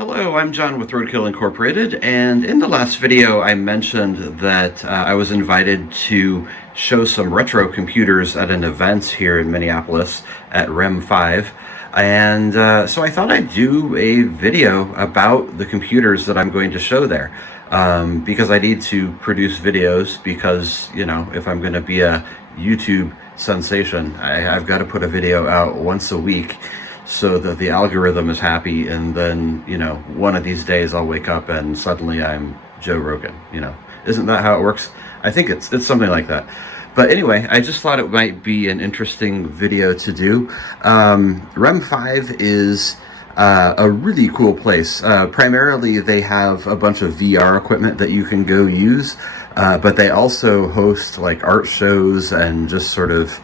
Hello, I'm John with Roadkill Incorporated, and in the last video I mentioned that I was invited to show some retro computers at an event here in Minneapolis at REM 5, and so I thought I'd do a video about the computers that I'm going to show there, because I need to produce videos because, you know, if I'm going to be a YouTube sensation, I've got to put a video out once a week so that the algorithm is happy, and then, you know, one of these days I'll wake up and suddenly I'm Joe Rogan, you know. Isn't that how it works? I think it's something like that. But anyway, I just thought it might be an interesting video to do. REM 5 is a really cool place. Primarily they have a bunch of VR equipment that you can go use, but they also host like art shows and just sort of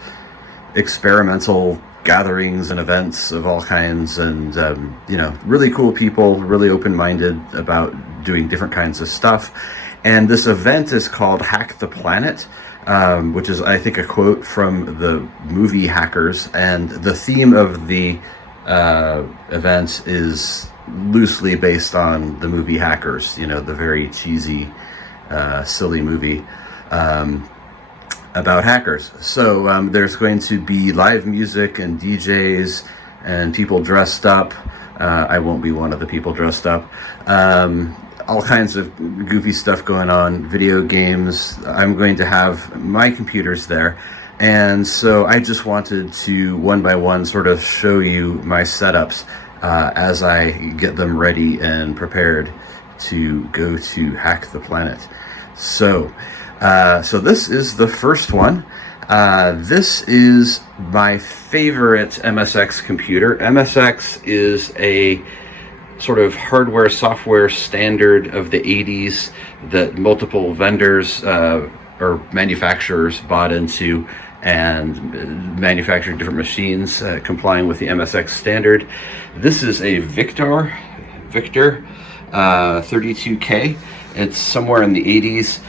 experimental gatherings and events of all kinds, and you know, really cool people, really open-minded about doing different kinds of stuff. And this event is called Hack the Planet, which is, I think, a quote from the movie Hackers, and the theme of the event is loosely based on the movie Hackers, you know, the very cheesy, silly movie about hackers. So there's going to be live music and DJs and people dressed up. I won't be one of the people dressed up. All kinds of goofy stuff going on, video games. I'm going to have my computers there. And so I just wanted to, one by one, sort of show you my setups as I get them ready and prepared to go to Hack the Planet. So this is the first one. This is my favorite MSX computer. MSX is a sort of hardware software standard of the 80s that multiple vendors or manufacturers bought into and manufactured different machines complying with the MSX standard. This is a Victor 32K. It's somewhere in the 80s.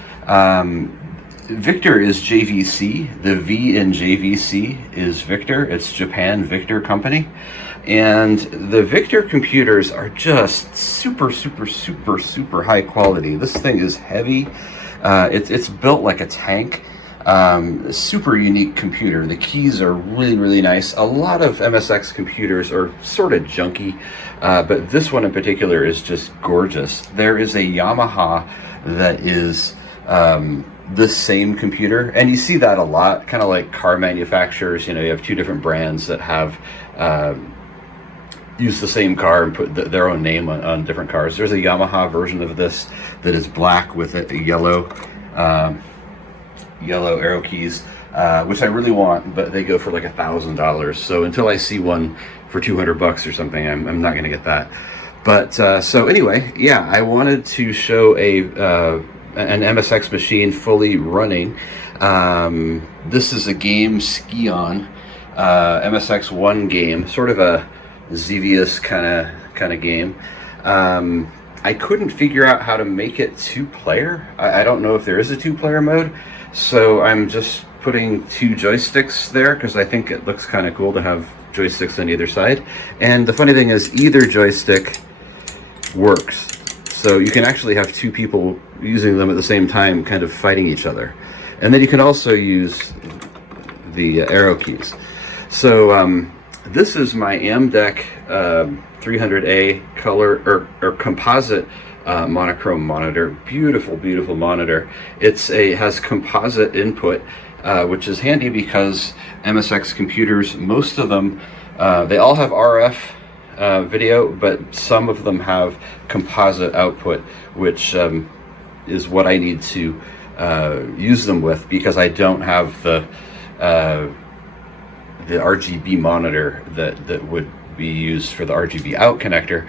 Victor is JVC. The V in JVC is Victor. It's Japan Victor Company. And the Victor computers are just super high quality. This thing is heavy. It's built like a tank. Super unique computer. The keys are really nice. A lot of MSX computers are sort of junky, but this one in particular is just gorgeous. There is a Yamaha that is the same computer, and you see that a lot, kind of like car manufacturers. You know, you have two different brands that have use the same car and put their own name on different cars. There's a Yamaha version of this that is black with a yellow arrow keys, which I really want, but they go for like $1,000. So until I see one for $200 or something, I'm not going to get that. But so anyway, yeah, I wanted to show an MSX machine fully running. This is a game, Ski-On, MSX1 game, sort of a Xevious kind of game. I couldn't figure out how to make it two-player. I don't know if there is a two-player mode, so I'm just putting two joysticks there because I think it looks kind of cool to have joysticks on either side. And the funny thing is, either joystick works. So you can actually have two people using them at the same time, kind of fighting each other. And then you can also use the arrow keys. So this is my Amdec 300A color or composite monochrome monitor. Beautiful monitor. Has composite input, which is handy because MSX computers, most of them, they all have RF video, but some of them have composite output, which is what I need to use them with, because I don't have the RGB monitor that would be used for the RGB out connector.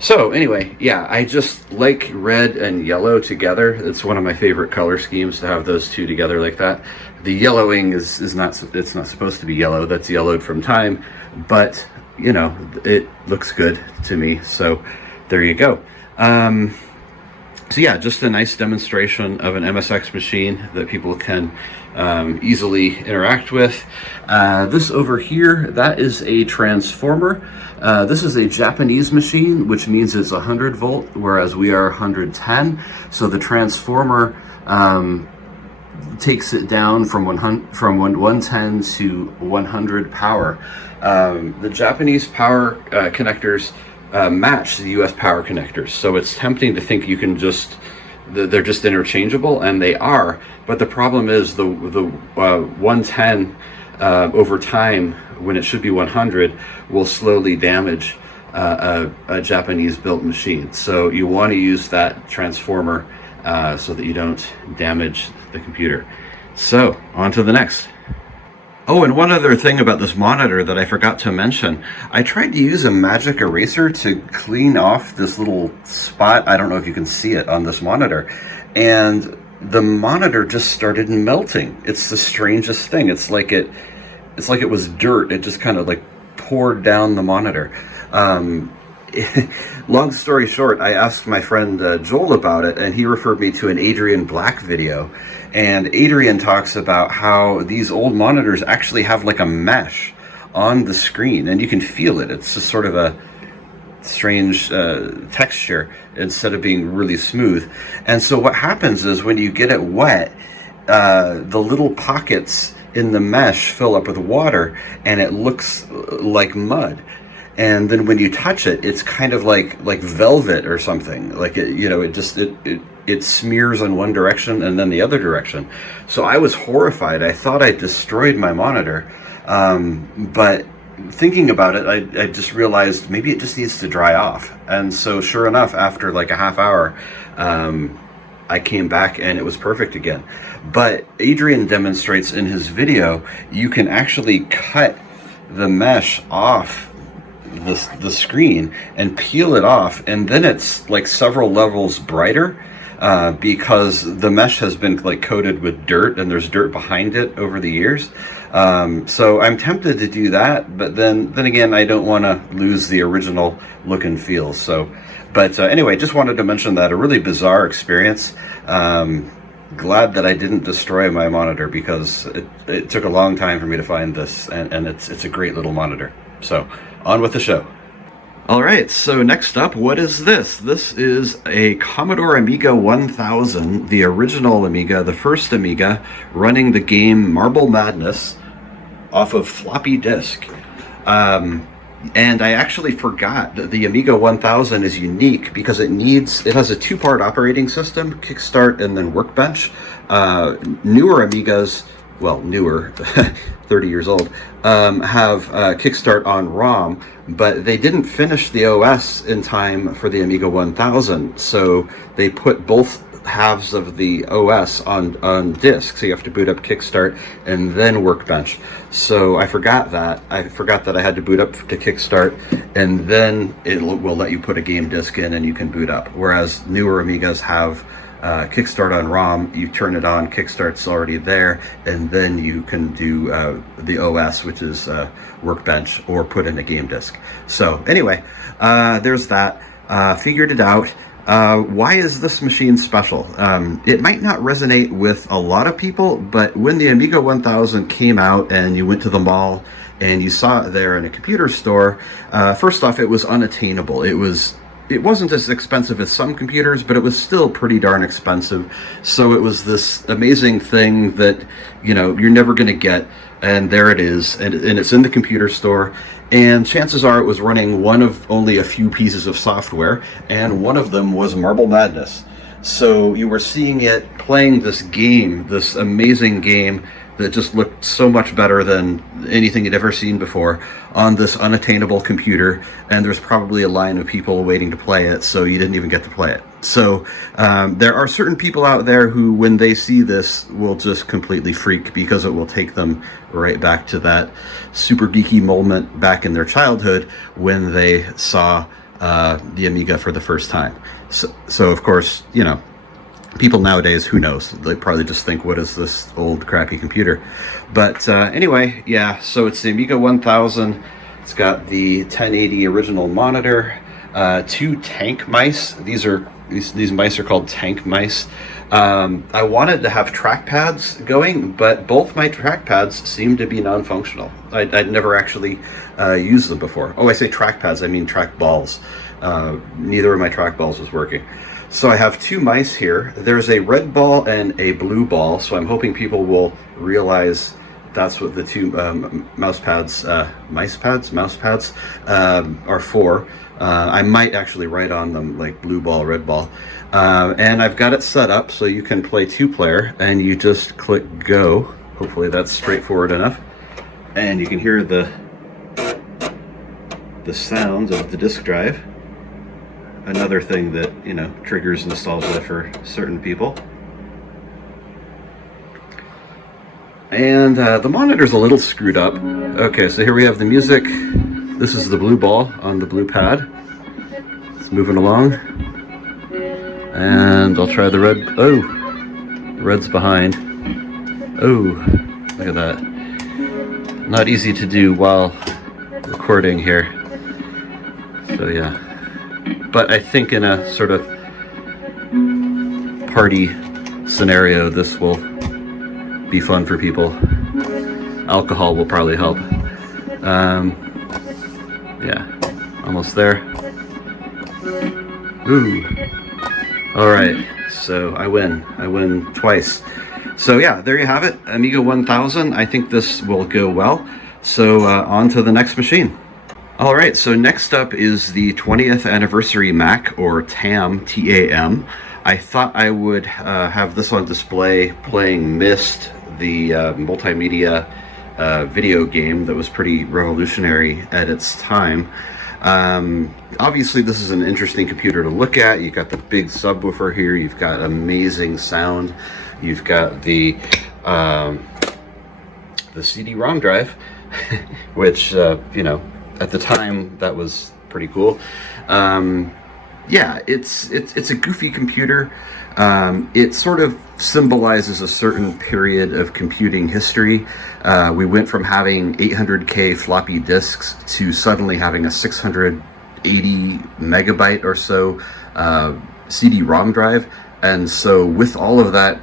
So anyway, yeah, I just like red and yellow together. It's one of my favorite color schemes to have those two together like that. The yellowing is not, it's not supposed to be yellow. That's yellowed from time, but you know, it looks good to me. So there you go. So yeah, just a nice demonstration of an MSX machine that people can easily interact with. This over here, that is a transformer. This is a Japanese machine, which means it's 100 volt, whereas we are 110. So the transformer takes it down from 110 to 100 power. The Japanese power connectors match the US power connectors, so it's tempting to think you can just they're just interchangeable, and they are, but the problem is the 110 over time, when it should be 100, will slowly damage a Japanese built machine. So you want to use that transformer so that you don't damage the computer. So on to the next. Oh, and one other thing about this monitor that I forgot to mention. I tried to use a magic eraser to clean off this little spot. I don't know if you can see it on this monitor. And the monitor just started melting. It's the strangest thing. It's like it was dirt. It just kind of like poured down the monitor. Long story short, I asked my friend Joel about it, and he referred me to an Adrian Black video. And Adrian talks about how these old monitors actually have like a mesh on the screen, and you can feel it. It's just sort of a strange texture instead of being really smooth. And so what happens is when you get it wet, the little pockets in the mesh fill up with water, and it looks like mud. And then when you touch it, it's kind of like velvet or something. Like it smears in one direction and then the other direction. So I was horrified. I thought I destroyed my monitor, but thinking about it, I just realized maybe it just needs to dry off. And so sure enough, after like a half hour, I came back and it was perfect again. But Adrian demonstrates in his video, you can actually cut the mesh off the screen and peel it off, and then it's like several levels brighter because the mesh has been like coated with dirt, and there's dirt behind it over the years. So I'm tempted to do that, but then again, I don't want to lose the original look and feel. So, but anyway, just wanted to mention that, a really bizarre experience. Glad that I didn't destroy my monitor, because it took a long time for me to find this, and it's a great little monitor. So on with the show. All right, so next up, what is this? This is a Commodore Amiga 1000, the original Amiga, the first Amiga, running the game Marble Madness off of floppy disk. And I actually forgot that the Amiga 1000 is unique because it has a two-part operating system, Kickstart and then Workbench. Newer Amigas, well, newer, 30 years old, have Kickstart on ROM, but they didn't finish the OS in time for the Amiga 1000, so they put both halves of the OS on disk, so you have to boot up Kickstart and then Workbench. So I forgot that. I had to boot up to Kickstart, and then it will let you put a game disk in and you can boot up, whereas newer Amigas have Kickstart on ROM. You turn it on, Kickstart's already there, and then you can do the OS, which is Workbench, or put in a game disk. So anyway, there's that. Figured it out. Why is this machine special? It might not resonate with a lot of people, but when the Amiga 1000 came out and you went to the mall and you saw it there in a computer store, first off, it was unattainable. It wasn't as expensive as some computers, but it was still pretty darn expensive. So it was this amazing thing that, you're never going to get. And there it is. And it's in the computer store. And chances are it was running one of only a few pieces of software. And one of them was Marble Madness. So you were seeing it playing this game, this amazing game that just looked so much better than anything you'd ever seen before, on this unattainable computer, and there's probably a line of people waiting to play it, so you didn't even get to play it. So there are certain people out there who, when they see this, will just completely freak, because it will take them right back to that super geeky moment back in their childhood when they saw the Amiga for the first time. So of course, people nowadays, who knows? They probably just think, what is this old crappy computer? But anyway, yeah, so it's the Amiga 1000. It's got the 1080 original monitor, two tank mice. These are These mice are called tank mice. I wanted to have trackpads going, but both my trackpads seem to be non-functional. I'd never actually used them before. Oh, I say trackpads, I mean trackballs. Neither of my trackballs was working. So I have two mice here. There's a red ball and a blue ball, so I'm hoping people will realize that's what the two mouse pads are for. I might actually write on them like blue ball, red ball. And I've got it set up so you can play two-player, and you just click go. Hopefully that's straightforward enough. And you can hear the sounds of the disk drive. Another thing that, you know, triggers nostalgia for certain people. And the monitor's a little screwed up. Okay, so here we have the music. This is the blue ball on the blue pad. It's moving along. And I'll try the red. Oh, red's behind. Oh, look at that. Not easy to do while recording here. So yeah. But I think in a sort of party scenario, this will be fun for people. Alcohol will probably help. Yeah, almost there. Ooh. All right, so I win twice. So yeah, there you have it, Amiga 1000. I think this will go well. So on to the next machine. All right, so next up is the 20th anniversary Mac, or TAM, T-A-M. I thought I would have this on display playing Myst, the multimedia video game that was pretty revolutionary at its time. Obviously this is an interesting computer to look at. You've got the big subwoofer here, you've got amazing sound, you've got the CD-ROM drive, which, you know, at the time that was pretty cool. Yeah, it's a goofy computer. It sort of symbolizes a certain period of computing history. We went from having 800K floppy disks to suddenly having a 680 megabyte or so CD-ROM drive. And so with all of that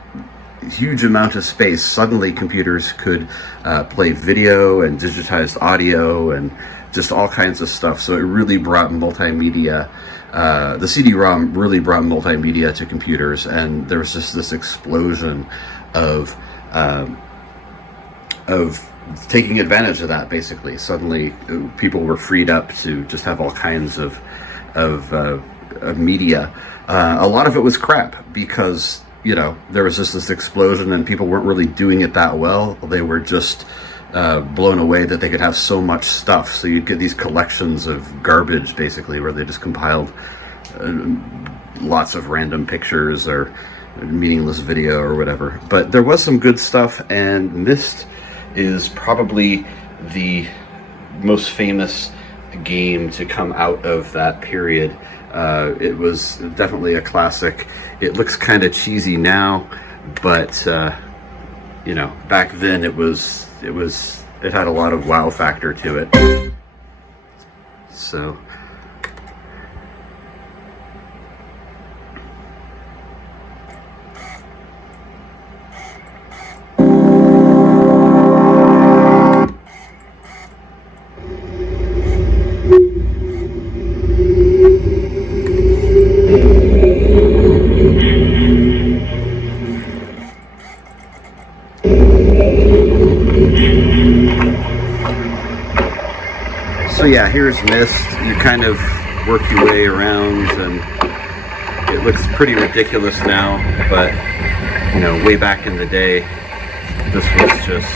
huge amount of space, suddenly computers could play video and digitized audio and just all kinds of stuff. So it really brought multimedia. The CD-ROM really brought multimedia to computers, and there was just this explosion of taking advantage of that. Basically, suddenly people were freed up to just have all kinds of media. A lot of it was crap because, you know, there was just this explosion, and people weren't really doing it that well. They were just blown away that they could have so much stuff. So you'd get these collections of garbage, basically, where they just compiled lots of random pictures or meaningless video or whatever. But there was some good stuff, and Myst is probably the most famous game to come out of that period. It was definitely a classic. It looks kind of cheesy now, but you know, back then it had a lot of wow factor to it. So yeah, here's Myst. You kind of work your way around, and it looks pretty ridiculous now, but, you know, way back in the day, this was just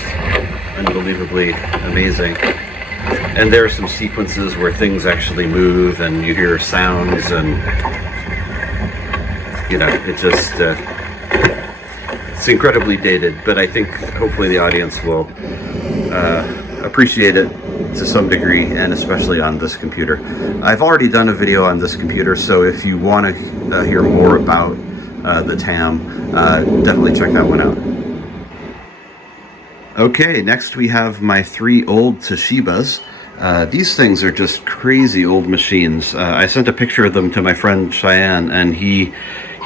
unbelievably amazing. And there are some sequences where things actually move, and you hear sounds, and, you know, it just, it's incredibly dated, but I think hopefully the audience will appreciate it to some degree, and especially on this computer. I've already done a video on this computer, so if you want to hear more about the TAM, definitely check that one out. Okay, next we have my three old Toshibas. These things are just crazy old machines. I sent a picture of them to my friend Cheyenne, and he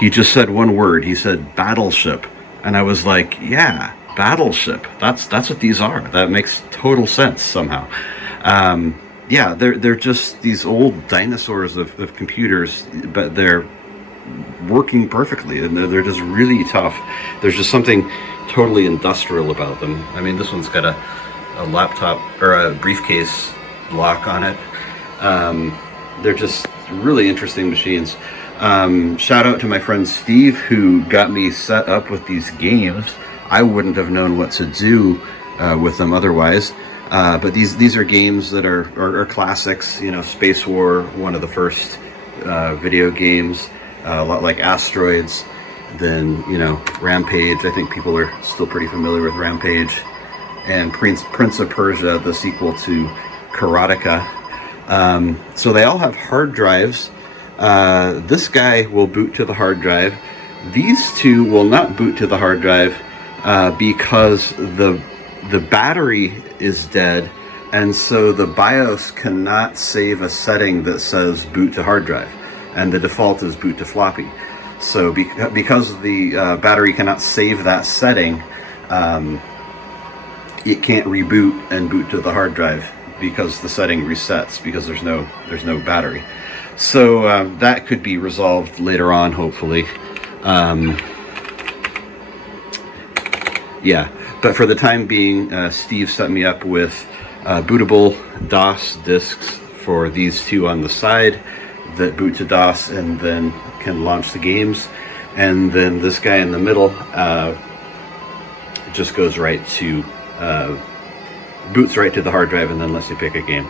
just said one word. He said battleship, and I was like, yeah, battleship. That's what these are. That makes total sense somehow. Yeah, they're just these old dinosaurs of computers, but they're working perfectly, and they're just really tough. There's just something totally industrial about them. I mean, this one's got a laptop or a briefcase lock on it. They're just really interesting machines. Shout out to my friend Steve, who got me set up with these games. I wouldn't have known what to do with them otherwise. But these are games that are classics. You know, Space War, one of the first video games. A lot like Asteroids. Then, you know, Rampage. I think people are still pretty familiar with Rampage. And Prince of Persia, the sequel to Curating. So they all have hard drives. This guy will boot to the hard drive. These two will not boot to the hard drive because the battery is dead, and so the BIOS cannot save a setting that says boot to hard drive, and the default is boot to floppy. So because the battery cannot save that setting, it can't reboot and boot to the hard drive because the setting resets because there's no battery. So that could be resolved later on, hopefully. Yeah, but for the time being, Steve set me up with bootable DOS disks for these two on the side that boot to DOS and then can launch the games. And then this guy in the middle just goes right to, boots right to the hard drive and then lets you pick a game.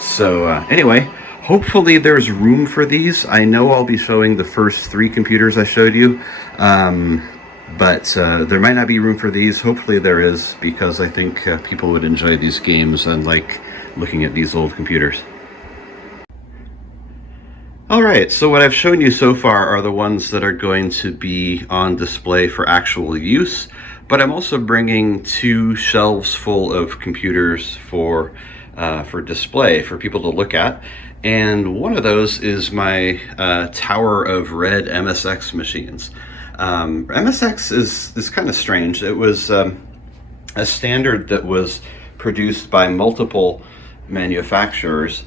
So anyway, hopefully there's room for these. I know I'll be showing the first 3 computers I showed you. But there might not be room for these. Hopefully there is, because I think people would enjoy these games and like looking at these old computers. Alright, so what I've shown you so far are the ones that are going to be on display for actual use, but I'm also bringing 2 shelves full of computers for display, for people to look at. And one of those is my tower of red MSX machines. MSX is kind of strange. It was a standard that was produced by multiple manufacturers,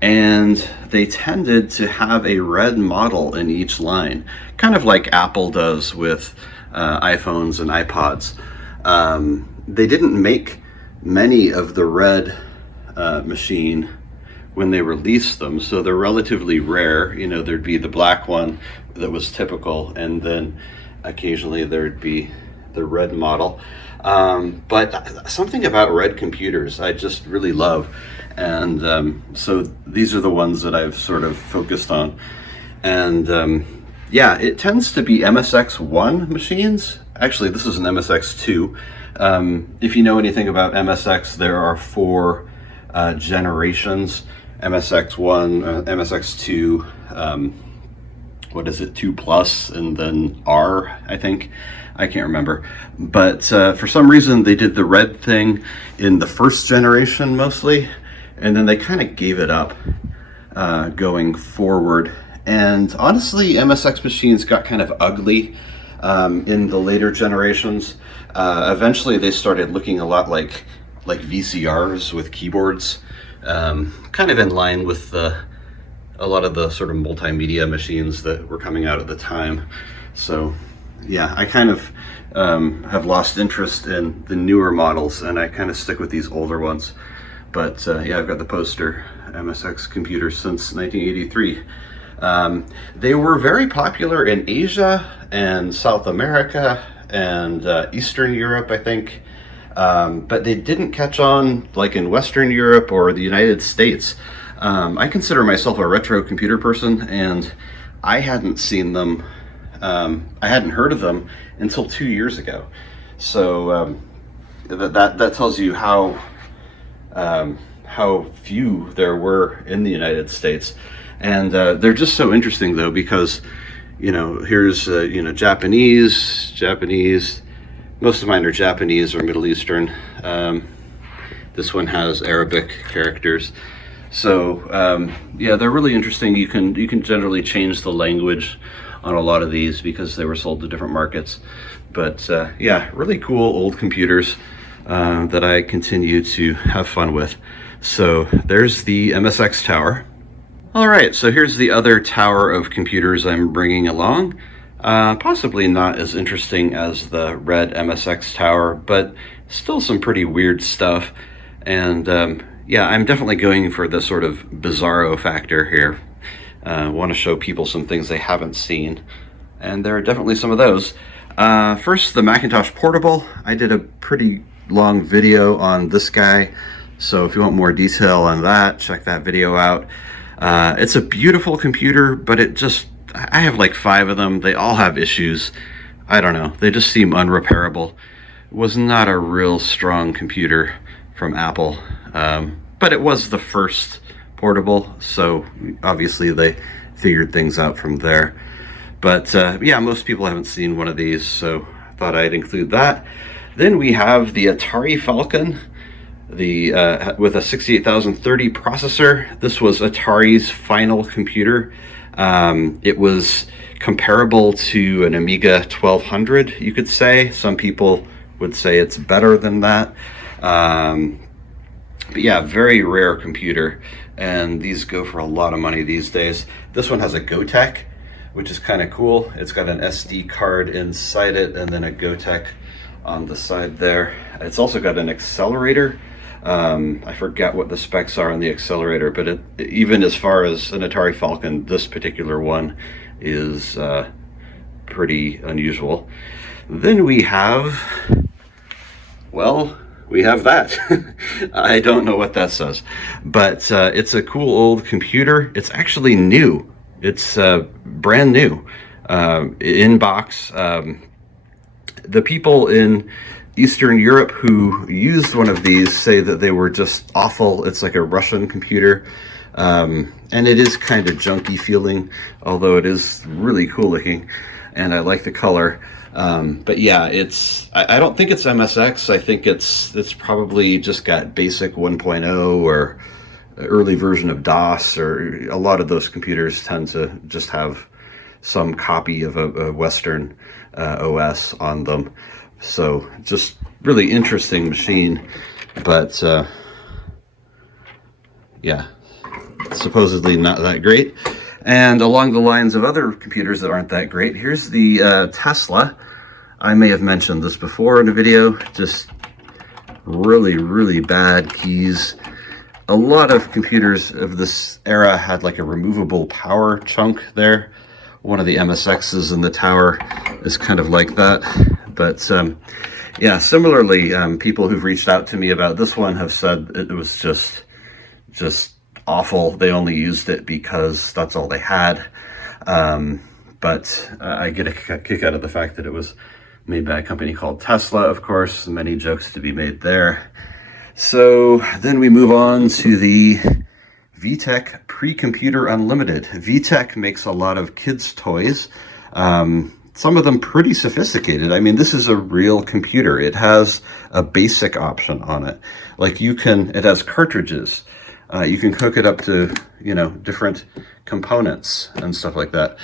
and they tended to have a red model in each line, kind of like Apple does with iPhones and iPods. They didn't make many of the red machine when they released them, so they're relatively rare. You know, there'd be the black one that was typical, and then occasionally there'd be the red model. But something about red computers I just really love, and so these are the ones that I've sort of focused on. And yeah, it tends to be MSX1 machines. Actually, this is an MSX2. If you know anything about MSX, there are 4 generations. MSX1, MSX2, what is it, 2 plus, and then R, I think. I can't remember. But for some reason they did the red thing in the first generation mostly, and then they kind of gave it up going forward. And honestly, MSX machines got kind of ugly in the later generations. Eventually they started looking a lot like VCRs with keyboards, kind of in line with a lot of the sort of multimedia machines that were coming out at the time. So yeah, I kind of have lost interest in the newer models, and I kind of stick with these older ones. But yeah, I've got the poster MSX computers since 1983. They were very popular in Asia and South America and Eastern Europe, I think. But they didn't catch on like in Western Europe or the United States. I consider myself a retro computer person, and I hadn't seen them, I hadn't heard of them until 2 years ago. So that tells you how few there were in the United States. And they're just so interesting though, because, you know, here's, you know, Japanese, most of mine are Japanese or Middle Eastern. This one has Arabic characters. So yeah, they're really interesting. You can generally change the language on a lot of these because they were sold to different markets. But yeah, really cool old computers that I continue to have fun with. So there's the MSX tower. All right, so here's the other tower of computers I'm bringing along. Possibly not as interesting as the red MSX tower, but still some pretty weird stuff. And yeah, I'm definitely going for the sort of bizarro factor here. Want to show people some things they haven't seen, and there are definitely some of those. First, the Macintosh Portable. I did a pretty long video on this guy, so if you want more detail on that, check that video out. It's a beautiful computer, but I have like 5 of them. They all have issues. I don't know, they just seem unrepairable. It was not a real strong computer from Apple, but it was the first portable, so obviously they figured things out from there. But yeah, most people haven't seen one of these, so I thought I'd include that. Then we have the Atari Falcon, with a 68030 processor. This was Atari's final computer. It was comparable to an Amiga 1200, you could say. Some people would say it's better than that. But yeah, very rare computer, and these go for a lot of money these days. This one has a Gotek, which is kind of cool. It's got an SD card inside it and then a Gotek on the side there. It's also got an accelerator. I forget what the specs are on the accelerator, but even as far as an Atari Falcon, this particular one is pretty unusual. Then we have, well, we have that. I don't know what that says, but it's a cool old computer. It's actually new. It's brand new, in box. The people in Eastern Europe who used one of these say that they were just awful. It's like a Russian computer, and it is kind of junky feeling, although it is really cool looking, and I like the color. But yeah, I don't think it's MSX. I think it's probably just got basic 1.0 or early version of DOS, or a lot of those computers tend to just have some copy of a Western OS on them. So just really interesting machine, but yeah, supposedly not that great. And along the lines of other computers that aren't that great, here's the Tesla. I may have mentioned this before in a video. Just really bad keys. A lot of computers of this era had like a removable power chunk there. One of the MSXs in the tower is kind of like that. But yeah, similarly, people who've reached out to me about this one have said it was just awful. They only used it because that's all they had. But I get a kick out of the fact that it was made by a company called Tesla, of course. Many jokes to be made there. So then we move on to the VTech Pre-Computer Unlimited. VTech makes a lot of kids' toys. Some of them pretty sophisticated. I mean, this is a real computer. It has a basic option on it. Like it has cartridges. You can hook it up to, different components and stuff like that.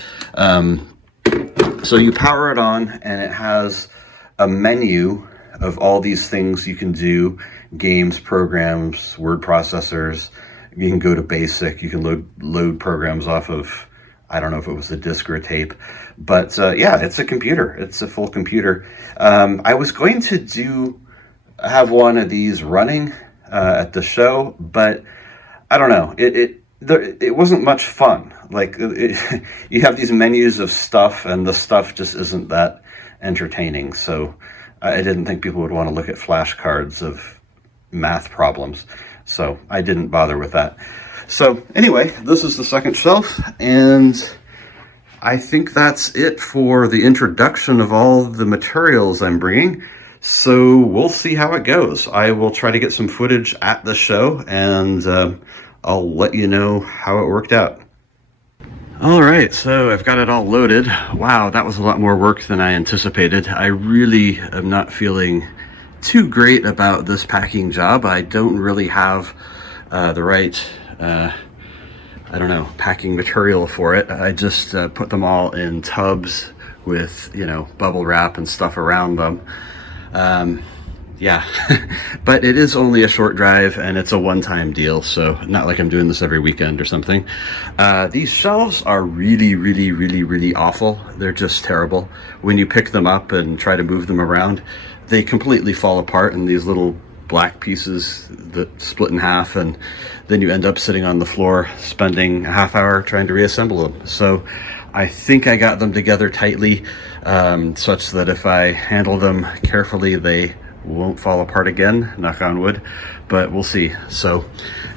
So you power it on, and it has a menu of all these things you can do: games, programs, word processors. You can go to basic. You can load programs off of, I don't know if it was a disc or a tape, but yeah, it's a computer. It's a full computer. I was going to have one of these running at the show, but I don't know. It wasn't much fun. Like you have these menus of stuff, and the stuff just isn't that entertaining. So I didn't think people would want to look at flashcards of math problems. So I didn't bother with that. So anyway, this is the second shelf, and I think that's it for the introduction of all the materials I'm bringing. So we'll see how it goes. I will try to get some footage at the show, and I'll let you know how it worked out. All right, so I've got it all loaded. Wow, that was a lot more work than I anticipated. I really am not feeling too great about this packing job. I don't really have the right, I don't know, packing material for it. I just put them all in tubs with, you know, bubble wrap and stuff around them. Yeah, but it is only a short drive and it's a one-time deal, so not like I'm doing this every weekend or something. These shelves are really awful. They're just terrible. When you pick them up and try to move them around, they completely fall apart in these little black pieces that split in half, and then you end up sitting on the floor spending a half hour trying to reassemble them. So I think I got them together tightly, such that if I handle them carefully, they won't fall apart again, knock on wood, but we'll see. So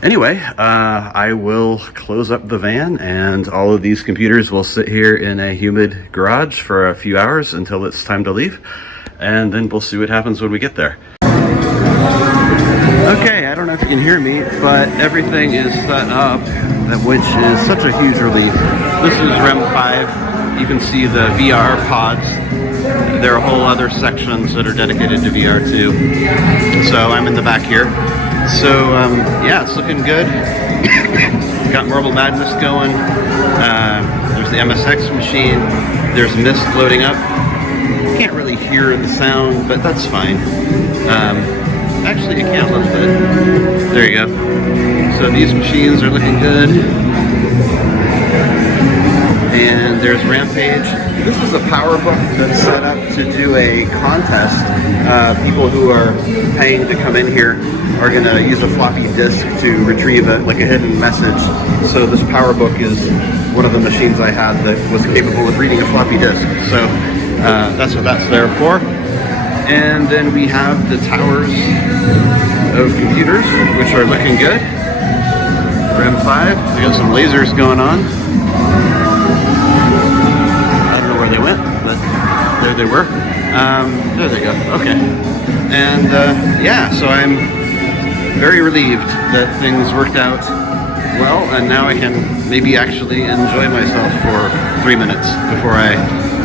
anyway, I will close up the van and all of these computers will sit here in a humid garage for a few hours until it's time to leave, and then we'll see what happens when we get there. Okay, I don't know if you can hear me, but everything is set up, which is such a huge relief. This is REM 5. You can see the VR pods. There are whole other sections that are dedicated to VR too. So I'm in the back here. So yeah, it's looking good. Got Marble Madness going. There's the MSX machine. There's mist floating up. Can't really hear the sound, but that's fine. Actually, you can a little bit. There you go. So these machines are looking good. And there's Rampage. This is a power book that's set up to do a contest. People who are paying to come in here are going to use a floppy disk to retrieve like a hidden message. So this power book is one of the machines I had that was capable of reading a floppy disk. So that's what that's there for. And then we have the towers of computers, which are looking good. REM 5, we got some lasers going on. I don't know where they went, but there they were. There they go, okay. And yeah, so I'm very relieved that things worked out well, and now I can maybe actually enjoy myself for 3 minutes before I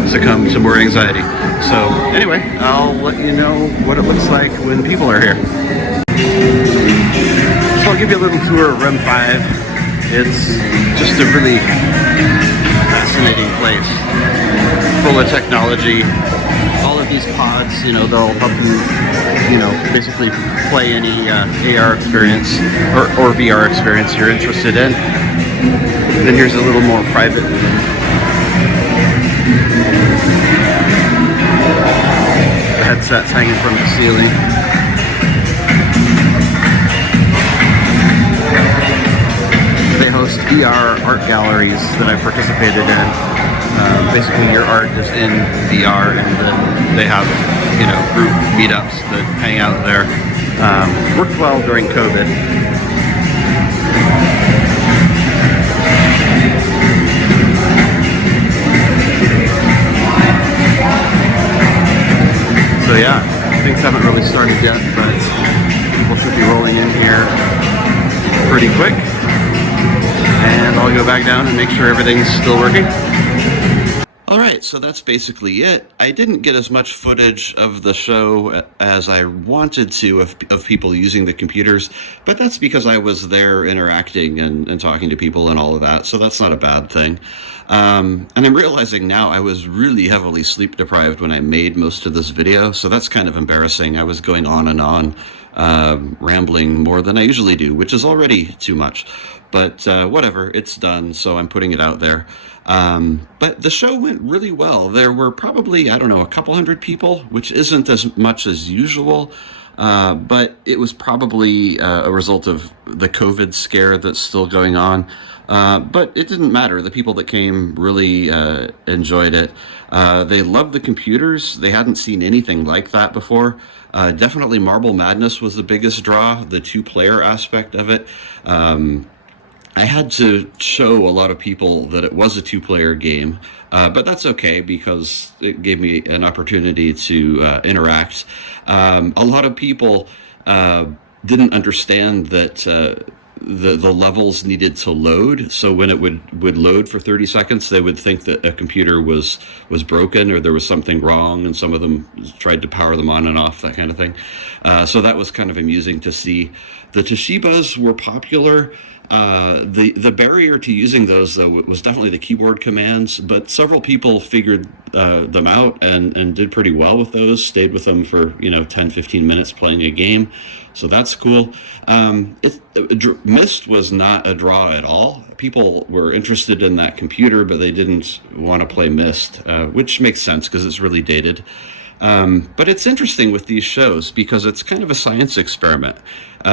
succumb to more anxiety. So anyway, I'll let you know what it looks like when people are here. So I'll give you a little tour of REM 5. It's just a really fascinating place, full of technology. All of these pods, you know, they'll help you, you know, basically play any AR experience or VR experience you're interested in. Then here's a little more private. The headset's hanging from the ceiling. They host VR art galleries that I participated in. Basically, your art is in VR, and then they have, you know, group meetups that hang out there. Worked well during COVID. So yeah, things haven't really started yet, but people should be rolling in here pretty quick. And I'll go back down and make sure everything's still working. Alright, so that's basically it. I didn't get as much footage of the show as I wanted to of people using the computers, but that's because I was there interacting and talking to people and all of that, so that's not a bad thing. And I'm realizing now I was really heavily sleep deprived when I made most of this video, so that's kind of embarrassing. I was going on and on, rambling more than I usually do, which is already too much. But whatever, it's done, so I'm putting it out there. But the show went really well. There were probably, I don't know, a couple hundred people, which isn't as much as usual. But it was probably a result of the COVID scare that's still going on. But it didn't matter. The people that came really enjoyed it. They loved the computers. They hadn't seen anything like that before. Definitely Marble Madness was the biggest draw, the two-player aspect of it. I had to show a lot of people that it was a two-player game, but that's okay because it gave me an opportunity to interact. A lot of people didn't understand that the levels needed to load. So when it would load for 30 seconds, they would think that a computer was broken or there was something wrong, and some of them tried to power them on and off, that kind of thing. So that was kind of amusing to see. The Toshibas were popular. The barrier to using those, though, was definitely the keyboard commands, but several people figured them out and did pretty well with those, stayed with them for 10, 15 minutes playing a game. So that's cool. Myst was not a draw at all. People were interested in that computer, but they didn't want to play Myst, which makes sense because it's really dated. But it's interesting with these shows because it's kind of a science experiment.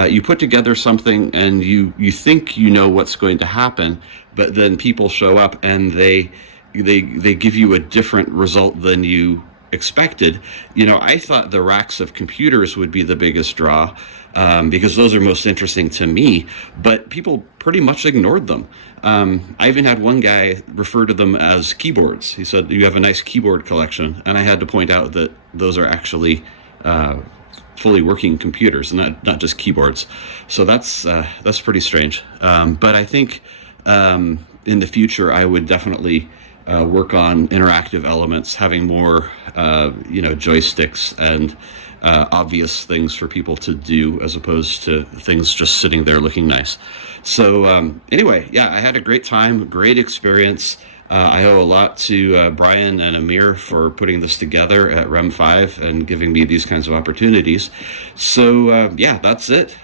You put together something and you think you know what's going to happen, but then people show up and they give you a different result than you expected. I thought the racks of computers would be the biggest draw, because those are most interesting to me, but people pretty much ignored them. I even had one guy refer to them as keyboards. He said, "You have a nice keyboard collection," and I had to point out that those are actually fully working computers and not just keyboards. So that's pretty strange. But I think in the future I would definitely work on interactive elements, having more joysticks and obvious things for people to do, as opposed to things just sitting there looking nice. So anyway, yeah, I had a great time, great experience. I owe a lot to Brian and Amir for putting this together at REM 5 and giving me these kinds of opportunities. So yeah, that's it.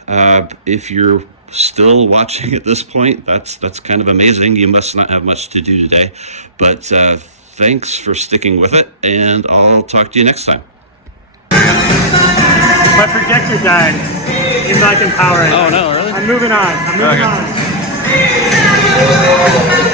If you're still watching at this point, that's kind of amazing. You must not have much to do today, but thanks for sticking with it, and I'll talk to you next time. My projector died. If I can power it. Oh no, really? I'm moving on. Okay.